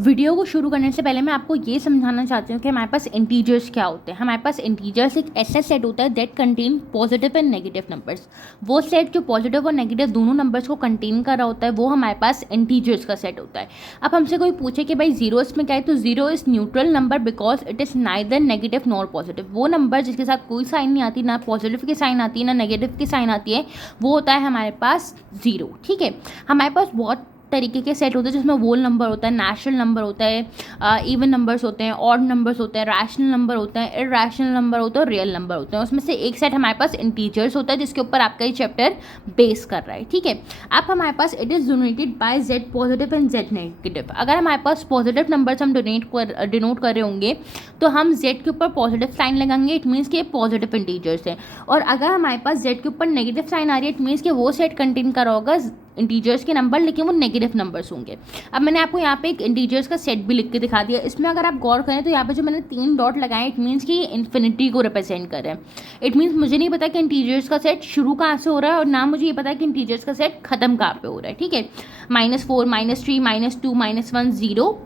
Video को शुरू करने से पहले मैं आपको ये समझाना चाहती हूँ कि हमारे पास इंटीजर्स क्या होते हैं। हमारे पास इंटीजर्स एक ऐसा सेट होता है that contain positive and negative numbers. वो सेट जो पॉजिटिव और नेगेटिव दोनों नंबर्स को कंटेन कर रहा होता है वो हमारे पास इंटीजर्स का सेट होता है। अब हमसे कोई पूछे कि भाई जीरो इसमें क्या है, तो zero is neutral number because it is neither negative nor positive. वो नंबर जिसके साथ कोई साइन नहीं आती, ना पॉजिटिव की साइन आती है ना नेगेटिव की साइन आती है, वो होता है हमारे पास जीरो। ठीक है, हमारे पास बहुत तरीके के सेट होते हैं जिसमें वोल नंबर होता है, नेचुरल नंबर होता है, इवन नंबर्स होते हैं, ऑड नंबर्स होते हैं, रैशनल नंबर होता है, इरैशनल नंबर होता है और रियल नंबर होते हैं। उसमें से एक सेट हमारे पास इंटीजर्स होता है जिसके ऊपर आपका ये चैप्टर बेस कर रहा है। ठीक है, अब हमारे पास it is donated by Z positive and Z negative. अगर हमारे पास पॉजिटिव नंबर्स हम डिनोट कर रहे होंगे तो हम जेड के ऊपर पॉजिटिव साइन लगाएंगे, इट मीन्स कि ये पॉजिटिव इंटीजर्स है। और अगर हमारे पास जेड के ऊपर नेगेटिव साइन आ रही है, इट मीन्स कि वो सेट कंटेन कर रहा होगा इंटीजर्स के नंबर, लेकिन वो नेगेटिव नंबर्स होंगे। अब मैंने आपको यहाँ पे एक इंटीजर्स का सेट भी लिख के दिखा दिया। इसमें अगर आप गौर करें तो यहाँ पे जो मैंने 3 डॉट लगाए, इट मीन्स कि ये इन्फिनिटी को रिप्रेजेंट कर रहे हैं। इट मीन्स मुझे नहीं पता कि इंटीजर्स का सेट शुरू कहाँ से हो रहा है और ना मुझे ये पता कि इंटीजर्स का सेट खत्म कहाँ पे हो रहा है। ठीक है, -4 -3 -2 -1 0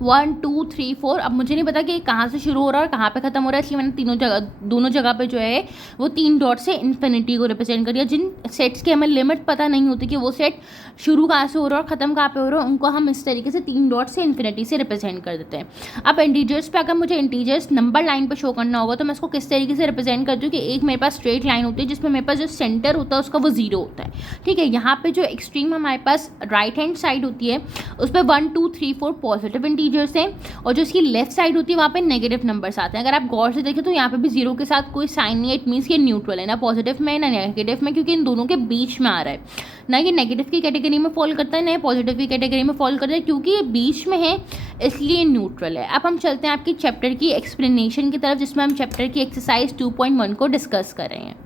1 2 3 4। अब मुझे नहीं पता कि कहाँ से शुरू हो रहा है और कहाँ पे खत्म हो रहा है, इसलिए मैंने दोनों जगह पे जो है वो 3 डॉट से इन्फिनिटी को रिप्रेजेंट कर दिया। जिन सेट्स की हमें लिमिट पता नहीं होती कि वो सेट शुरू कहाँ से हो रहा है और ख़त्म कहाँ पे हो रहा है, उनको हम इस तरीके से 3 डॉट से इन्फिनिटी से रिप्रेजेंट कर देते हैं। अब इंटीजर्स पे अगर मुझे इंटीजर्स नंबर लाइन पे शो करना होगा तो मैं इसको किस तरीके से रिप्रेजेंट करती हूँ कि एक मेरे पास स्ट्रेट लाइन होती है जिसमें मेरे पास जो सेंटर होता है उसका वो जीरो होता है। ठीक है, यहाँ पे जो एक्सट्रीम हमारे पास राइट हैंड साइड होती है उस पर 1 2 3 4 पॉजिटिव इंटीजर्स हैं और जो इसकी लेफ्ट साइड होती है वहाँ पे नेगेटिव नंबर्स आते हैं। अगर आप गौर से देखें तो यहाँ पे भी जीरो के साथ कोई साइन नहीं है, इट मीन्स ये न्यूट्रल है, ना पॉजिटिव में ना नेगेटिव में, क्योंकि इन दोनों के बीच में आ रहा है। ना ये नेगेटिव की कैटेगरी में फॉल करता है ना पॉजिटिव की कैटेगरी में फॉल करता है, क्योंकि ये बीच में है इसलिए न्यूट्रल है। अब हम चलते हैं आपकी चैप्टर की एक्सप्लेनेशन की तरफ, जिसमें हम चैप्टर की एक्सरसाइज 2.1 को डिस्कस कर रहे हैं।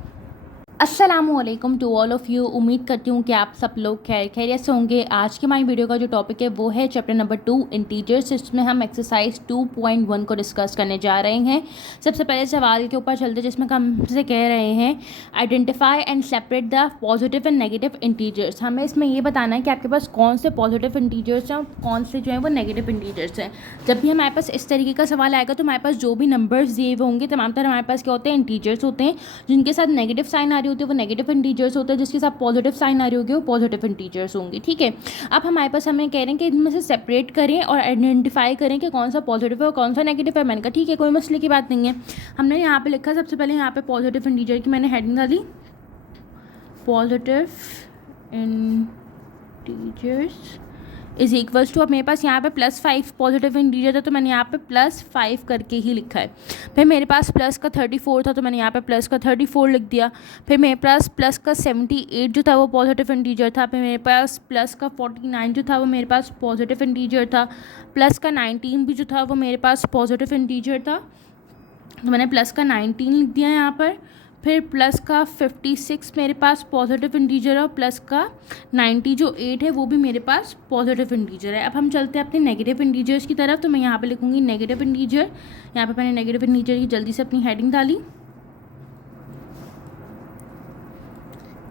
अस्सलामुअलैकुम टू ऑल ऑफ़ यू। उम्मीद करती हूँ कि आप सब लोग खैरियत से होंगे। आज के हमारी वीडियो का जो टॉपिक है वो है चैप्टर नंबर 2 इंटीजर्स। इसमें हम एक्सरसाइज 2.1 को डिस्कस करने जा रहे हैं। सबसे पहले सवाल के ऊपर चलते जिसमें हमसे कह रहे हैं identify and separate the positive and negative integers. हमें इसमें ये बताना है कि आपके पास कौन से पॉजिटिव इंटीजर्स हैं और कौन से जो है वो नेगेटिव इंटीजर्स हैं। जब भी हमारे पास इस तरीके का सवाल आएगा तो हमारे पास जो भी नंबर्स दिए हुए होंगे तमाम तरह हमारे पास क्या होते हैं, इंटीजर्स होते हैं। जिनके साथ नेगेटिव साइन आ रही होती है वो नेगेटिव इंटीजर्स होते हैं, जिसके साथ पॉजिटिव साइन आ रही होगी वो पॉजिटिव इंटीजर्स होंगे। ठीक है, अब हमारे पास हमें कह रहे हैं कि इनमें से सेपरेट करें और आइडेंटिफाई करें कि कौन सा पॉजिटिव है और कौन सा नेगेटिव है। मैंने कहा ठीक है, कोई मसले की बात नहीं है। हमने यहाँ पे लिखा, सबसे पहले यहाँ पे पॉजिटिव इंटीजर की मैंने हेडिंग डाली, positive integers is equals to, अब मेरे पास यहाँ पे +5 पॉजिटिव इंटीजर था तो मैंने यहाँ पे +5 करके ही लिखा है। फिर मेरे पास प्लस का 34 था तो मैंने यहाँ पे प्लस का 34 लिख दिया। फिर मेरे पास प्लस का 78 जो था वो पॉजिटिव इंटीजर था। फिर मेरे पास प्लस का 49 जो था वो मेरे पास पॉजिटिव इंटीजर था। प्लस का 19 भी जो था वो मेरे पास पॉजिटिव इंटीजर था, तो मैंने प्लस का 19 लिख दिया यहाँ पर। फिर प्लस का 56 मेरे पास पॉजिटिव इंटीजर है और प्लस का 90 जो 8 है वो भी मेरे पास पॉजिटिव इंटीजर है। अब हम चलते हैं अपने नेगेटिव इंटीजर्स की तरफ, तो मैं यहाँ पे लिखूँगी नेगेटिव इंटीजर। यहाँ पे मैंने नेगेटिव इंटीजर की जल्दी से अपनी हेडिंग डाली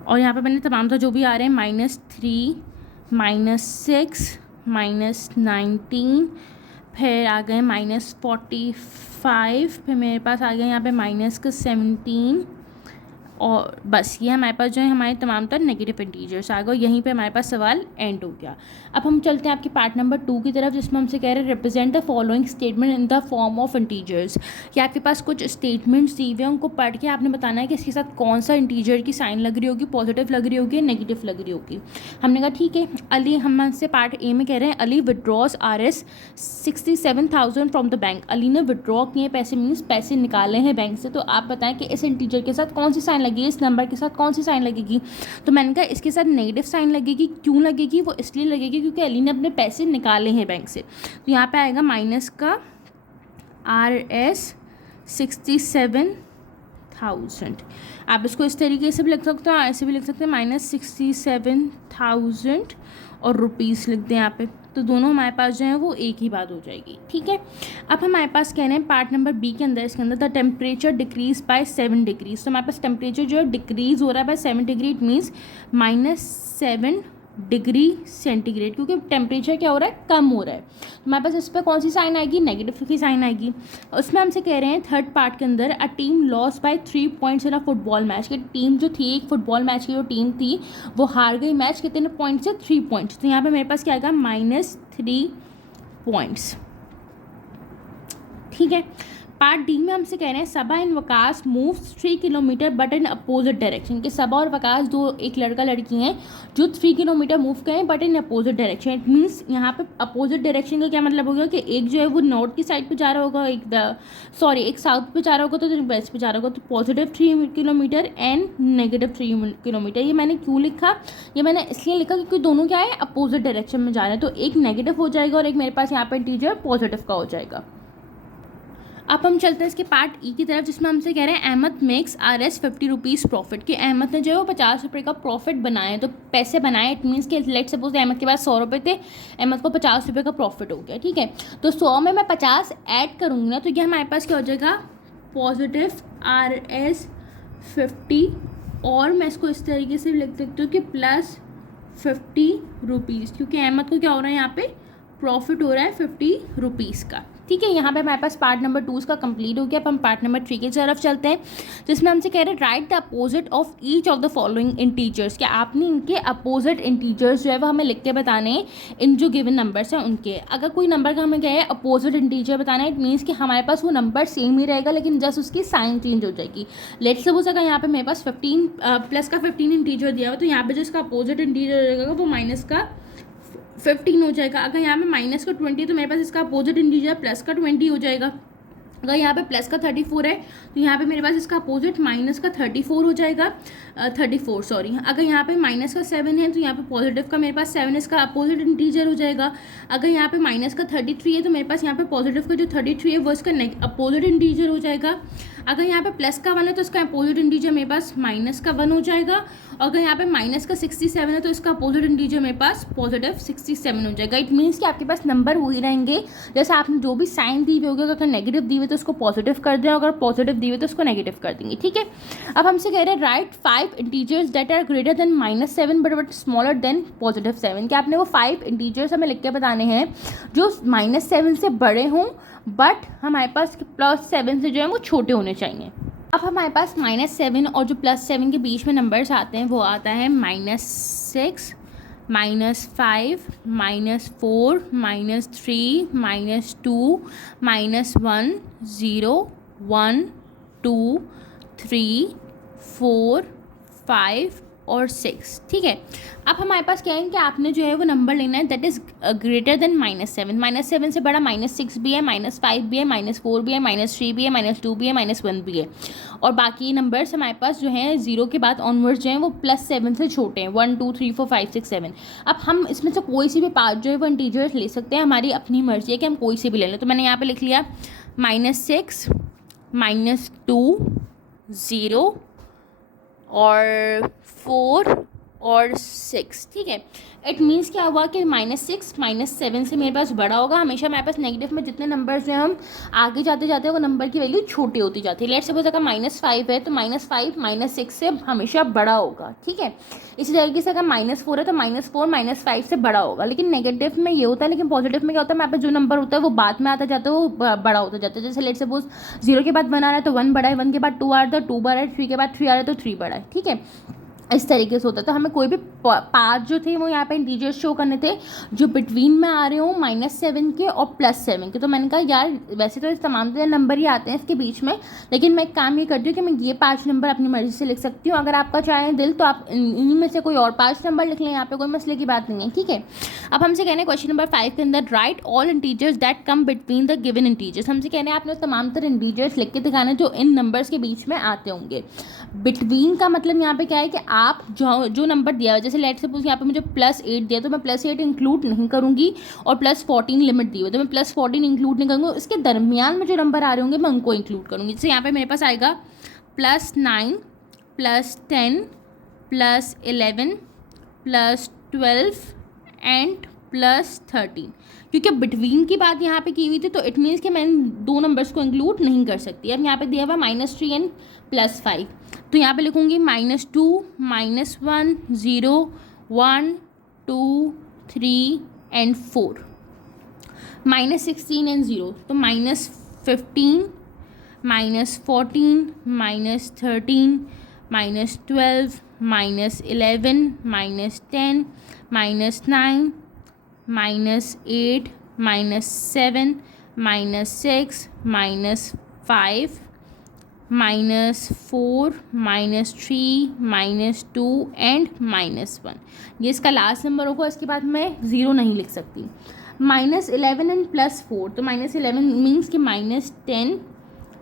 और यहाँ पे मैंने तमाम तो जो भी आ रहे हैं -3 -6 -19, फिर आ गए -45, फिर मेरे पास आ गया यहाँ पे -17 और बस ये हमारे पास जो है हमारे तमाम तर नेगेटिव इंटीजर्स आ गए। यहीं पे हमारे पास सवाल एंड हो गया। अब हम चलते हैं आपके पार्ट नंबर 2 की तरफ, जिसमें हमसे कह रहे हैं represent the following statement in the form of integers. कि आपके पास कुछ स्टेटमेंट्स दिए हुए हैं, उनको पढ़ के आपने बताना है कि इसके साथ कौन सा इंटीजर की साइन लग रही होगी, पॉजिटिव लग रही होगी, नेगेटिव लग रही होगी। हमने कहा ठीक है। अली, हमसे पार्ट ए में कह रहे हैं Ali withdraws RS 67,000 from the bank. Ali ने विड्रॉ किए पैसे, मीन्स पैसे निकाले हैं बैंक से। तो आप बताएं कि इस इंटीजर के साथ कौन सी साइन लगेगी, इस नंबर के साथ कौन सी साइन लगेगी। तो मैंने कहा इसके साथ नेगेटिव साइन लगेगी। क्यों लगेगी? वो इसलिए लगेगी क्योंकि अली ने अपने पैसे निकाले हैं बैंक से। तो यहाँ पे आएगा माइनस का RS 67,000। आप इसको इस तरीके से भी लिख सकते हो, ऐसे भी लिख सकते हैं -67,000 और रुपीज़ लिख दें यहाँ पे, तो दोनों हमारे पास जो है वो एक ही बात हो जाएगी। ठीक है, अब हमारे पास कह रहे हैं पार्ट नंबर बी के अंदर, इसके अंदर the temperature decrease by 7 degrees. तो हमारे पास टेम्परेचर जो है डिक्रीज हो रहा है by 7 degree, it means -7 degree centigrade, क्योंकि टेम्परेचर क्या हो रहा है, कम हो रहा है। तो हमारे पास इस पर कौन सी साइन आएगी, नेगेटिव की साइन आएगी। उसमें हमसे कह रहे हैं थर्ड पार्ट के अंदर, a team loss by 3 points in a football match, कि टीम जो थी, एक फुटबॉल मैच की जो टीम थी वो हार गई मैच, कितने पॉइंट से, 3 पॉइंट्स। तो यहाँ पे मेरे पास क्या आएगा, -3 पॉइंट्स। ठीक है। पार्ट डी में हमसे कह रहे हैं Saba and Waqas moves 3 kilometre but in opposite direction, कि सबा और वकास दो, एक लड़का लड़की हैं जो 3 किलोमीटर मूव करें but in opposite direction. It means यहाँ पे अपोजिट डायरेक्शन का क्या मतलब होगा कि एक जो है वो नॉर्थ की साइड पे जा रहा होगा, एक साउथ पे जा रहा होगा, तो वेस्ट पे जा रहा होगा। तो +3 किलोमीटर एंड -3 किलोमीटर। ये मैंने क्यों लिखा, ये मैंने इसलिए लिखा क्योंकि दोनों क्या है, अपोजिट डायरेक्शन में जा रहे हैं। तो एक नेगेटिव हो जाएगा और एक मेरे पास यहाँ पे इंटीजर पॉजिटिव का हो जाएगा। अब हम चलते हैं इसके पार्ट ई की तरफ, जिसमें हमसे कह रहे हैं Ahmad makes RS 50 rupees profit, कि अहमद ने जो है वो 50 रुपये का प्रॉफिट बनाए, तो पैसे बनाए। इट मीन्स कि लेट सपोज अहमद के पास 100 रुपये थे, अहमद को 50 रुपये का प्रॉफिट हो गया। ठीक है, तो 100 में मैं 50 ऐड करूँगी ना, तो ये हमारे पास क्या हो जाएगा, पॉजिटिव RS 50, और मैं इसको इस तरीके से लिख सकती हूँ कि +50 रुपीज़, क्योंकि अहमद को क्या हो रहा है, यहाँ पे प्रॉफिट हो रहा है 50 रुपीज़ का। ठीक है, यहाँ पे हमारे पास पार्ट नंबर 2 का कंप्लीट हो गया। अब हम पार्ट नंबर 3 की तरफ चलते हैं, जिसमें हमसे कह रहे हैं right the opposite of each of the following integers, कि आपने इनके अपोजिट इंटीजर्स जो है वो हमें लिख के बताने हैं, इन जो गिवन नंबर्स हैं उनके। अगर कोई नंबर का हमें क्या है, अपोजिट इंटीजर बताना है, इट मीन्स कि हमारे पास वो नंबर सेम ही रहेगा, लेकिन जस्ट उसकी साइन चेंज हो जाएगी। लेट्स सपोज अगर यहाँ पे मेरे पास 15 प्लस का 15 इंटीजर दिया हुआ, तो यहाँ पे जो इसका अपोजिट इंटीजर रहेगा वो माइनस का 15 हो जाएगा। अगर यहाँ पे माइनस का 20, तो मेरे पास इसका अपोजिट इंटीजर प्लस का 20 हो जाएगा। अगर यहाँ पे प्लस का 34 है, तो यहाँ पे मेरे पास इसका अपोजिट माइनस का 34 हो जाएगा, 34 सॉरी। अगर यहाँ पे माइनस का 7 है, तो यहाँ पे पॉजिटिव का मेरे पास 7 इसका अपोजिट इंटीजर हो जाएगा। अगर यहाँ पे माइनस का 33 है, तो मेरे पास यहाँ पे पॉजिटिव का जो 33 है वो इसका अपोजिट इंटीजर हो जाएगा। अगर यहाँ पे प्लस का 1 है, तो इसका अपोजिट इंटीजर मेरे पास माइनस का 1 हो जाएगा। अगर यहाँ पे माइनस का 67 है, तो इसका अपोजिट इंटीजर मेरे पास पॉजिटिव 67 हो जाएगा। इट मीन्स कि आपके पास नंबर वही रहेंगे, जैसे आपने जो भी साइन दी हुई होगी, अगर नेगेटिव दी हुई तो उसको पॉजिटिव कर दें, अगर पॉजिटिव दी हुई तो उसको नेगेटिव कर देंगे। ठीक है, अब हमसे कह रहे हैं write 5 integers that are greater than -7 but smaller than +7, कि आपने वो 5 इंटीजर्स हमें लिख के बताने हैं जो -7 से बड़े हों, बट हमारे पास +7 से जो है वो छोटे होने चाहिए। अब हमारे पास -7 और जो +7 के बीच में नंबर्स आते हैं वो आता है -6, -5, -4, -3, -2, -1, 0, 1, 2, 3, 4, 5 और 6। ठीक है, अब हमारे पास क्या है कि आपने जो है वो नंबर लेना है दैट इज़ ग्रेटर देन -7। -7 से बड़ा -6 भी है, -5 भी है, -4 भी है, -3 भी है, -2 भी है, -1 भी है, और बाकी नंबर्स हमारे पास जो हैं 0 के बाद ऑनवर्ड्स जो हैं वो +7 से छोटे हैं, 1, 2, 3, 4, 5, 6, 7। अब हम इसमें से कोई सी भी पार्ट जो है वो इंटीजर्स ले सकते हैं, हमारी अपनी मर्जी है कि हम कोई सी भी ले लें। तो मैंने यहाँ पे लिख लिया -6, -2, 0 और 4 और 6। ठीक है, इट मीन्स क्या हुआ कि -6 -7 से मेरे पास बड़ा होगा। हमेशा हमारे पास नेगेटिव में जितने नंबर्स हैं हम आगे जाते जाते वो नंबर की वैल्यू छोटी होती जाती है। लेट्स सपोज अगर -5 है, तो -5 -6 से हमेशा बड़ा होगा। ठीक है, इसी तरीके से अगर -4 है, तो -4 -5 से बड़ा होगा। लेकिन नेगेटिव में ये होता है, लेकिन पॉजिटिव में क्या होता है, हमारे पास जो नंबर होता है वो बाद में आता जाता है, वो बड़ा होता जाता है। जैसे लेट्स सपोज 0 के बाद 1 आ रहा है तो 1 बड़ा है, 1 के बाद 2 आ रहा है तो 2 बड़ा है, 3 के बाद 3 आ रहा है तो 3 बड़ा है। ठीक है, इस तरीके से होता है। तो हमें कोई भी पार्ट जो थे वो यहाँ पे इंटीजर्स शो करने थे जो बिटवीन में आ रहे हो -7 के और +7 के। तो मैंने कहा यार वैसे तो इस तमाम नंबर ही आते हैं इसके बीच में, लेकिन मैं एक काम ये करती हूँ कि मैं ये 5 नंबर अपनी मर्जी से लिख सकती हूँ। अगर आपका चाहे दिल तो आप इन्हीं में से कोई और 5 नंबर लिख लें, यहाँ पे कोई मसले की बात नहीं है। ठीक है, अब हमसे कहने क्वेश्चन नंबर 5 के अंदर right all integers that come between the given integers. हमसे कहने आपने तमाम तरह इंटीजर्स लिख के दिखाने जो इन नंबर्स के बीच में आते होंगे। बिटवीन का मतलब यहाँ पे क्या है कि आप जो नंबर दिया है, जैसे लेट सपोज यहाँ पे मुझे +8 दिया तो मैं +8 इंक्लूड नहीं करूँगी, और +14 लिमिट दी हुई तो मैं +14 इंक्लूड नहीं करूँगी। इसके दरमियान में जो नंबर आ रहे होंगे मैं उनको इंक्लूड करूँगी। जैसे यहाँ पे मेरे पास आएगा +9, +10, +11, +12 एंड +13, क्योंकि बिटवीन की बात यहाँ पे की हुई थी, तो इट मीन्स कि मैं इन दो नंबर्स को इंक्लूड नहीं कर सकती। अब यहाँ पे दिया हुआ -3 एंड +5, तो यहाँ पे लिखूँगी -2, -1, 0, 1, 2, 3 and 4. minus 16 and 0, तो minus 15, minus 14, minus 13, minus 12, minus 11, minus 10, minus 9, minus 8, minus 7, minus 6, minus 5, minus 4, minus 3, minus 2 and minus 1. ये इसका लास्ट नंबर होगा, इसके बाद मैं ज़ीरो नहीं लिख सकती. minus 11 एंड प्लस 4, तो minus 11 मीन्स कि minus 10,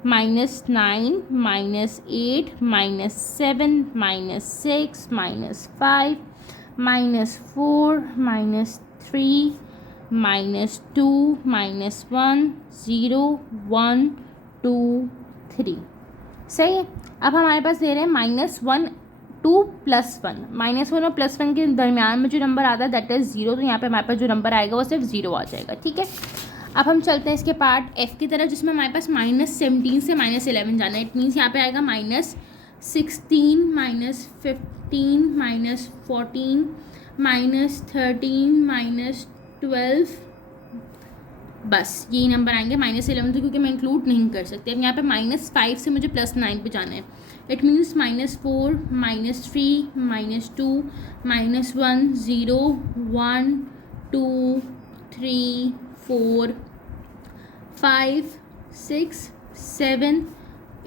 minus 9, minus 8, minus 7, minus 6, minus 5, minus 4, minus 3, minus 2, minus 1, 0, 1, 2, 3. सही है. अब हमारे पास दे रहे हैं -1, 2 + 1. -1 और +1 के दरमियान में जो नंबर आता है दैट इज़ 0. तो यहाँ पे हमारे पास जो नंबर आएगा वो सिर्फ 0 आ जाएगा. ठीक है. अब हम चलते हैं इसके पार्ट F की तरफ, जिसमें हमारे पास -17 से -11 जाना है. इट मीन्स यहाँ पे आएगा -16, -15, -14, -13, -12. बस यही नंबर आएंगे. -11 तो क्योंकि मैं इंक्लूड नहीं कर सकती. अब यहाँ पे -5 से मुझे +9 पे जाना है. इट मीन्स -4, -3, -2, -1, 0, 1, 2, 3, 4, 5, 6, 7,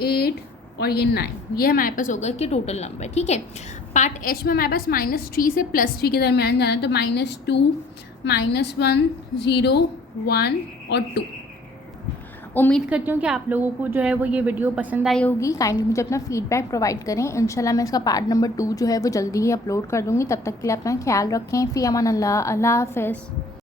8 और ये 9. ये हमारे पास होगा कि टोटल नंबर. ठीक है. पार्ट H में हमारे पास -3 से +3 के दरमियान जाना है. तो -2, -1, 0, 1 और 2. उम्मीद करती हूँ कि आप लोगों को जो है वो ये वीडियो पसंद आई होगी. काइंडली मुझे अपना फीडबैक प्रोवाइड करें. इंशाल्लाह मैं इसका पार्ट नंबर 2 जो है वो जल्दी ही अपलोड कर दूँगी. तब तक के लिए अपना ख्याल रखें. फ़ी अमान अल्लाह. अल्लाह हाफ़िज़.